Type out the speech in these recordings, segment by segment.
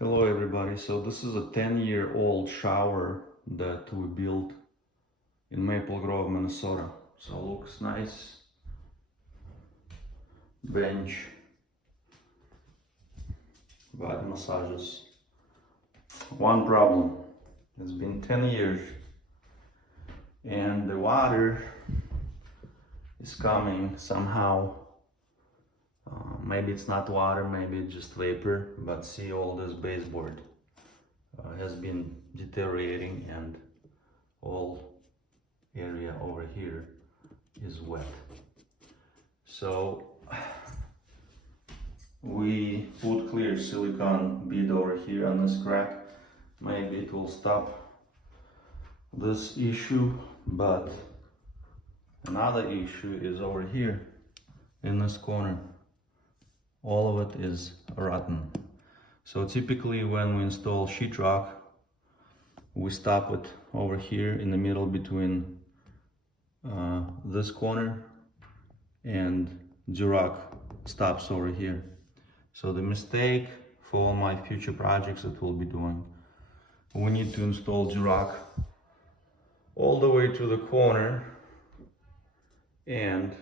Hello everybody, so this is a 10-year-old shower that we built in Maple Grove, Minnesota. So looks nice, bench, body massages. One problem, it's been 10 years and the water is coming somehow. Maybe it's not water, maybe it's just vapor, but see, all this baseboard has been deteriorating and all area over here is wet. So we put clear silicone bead over here on this crack. Maybe it will stop this issue, but another issue is over here in this corner. All of it is rotten. So typically when we install sheetrock, we stop it over here in the middle between this corner, and Durock stops over here. So the mistake for all my future projects that we'll be doing, we need to install Durock all the way to the corner, and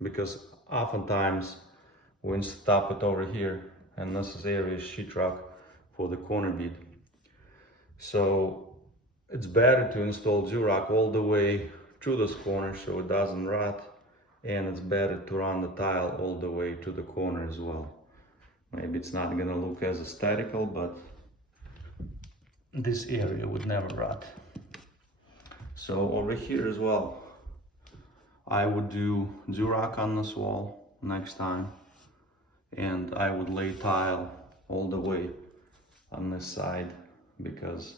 because oftentimes we stop it over here, and this is area sheetrock for the corner bead. So it's better to install Durock all the way to this corner so it doesn't rot, and it's better to run the tile all the way to the corner as well. Maybe it's not gonna look as aesthetical, but this area would never rot. So over here as well, I would do Durock on this wall next time, and I would lay tile all the way on this side, because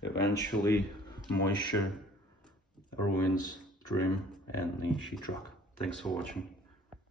eventually moisture ruins trim and the sheetrock. Thanks for watching.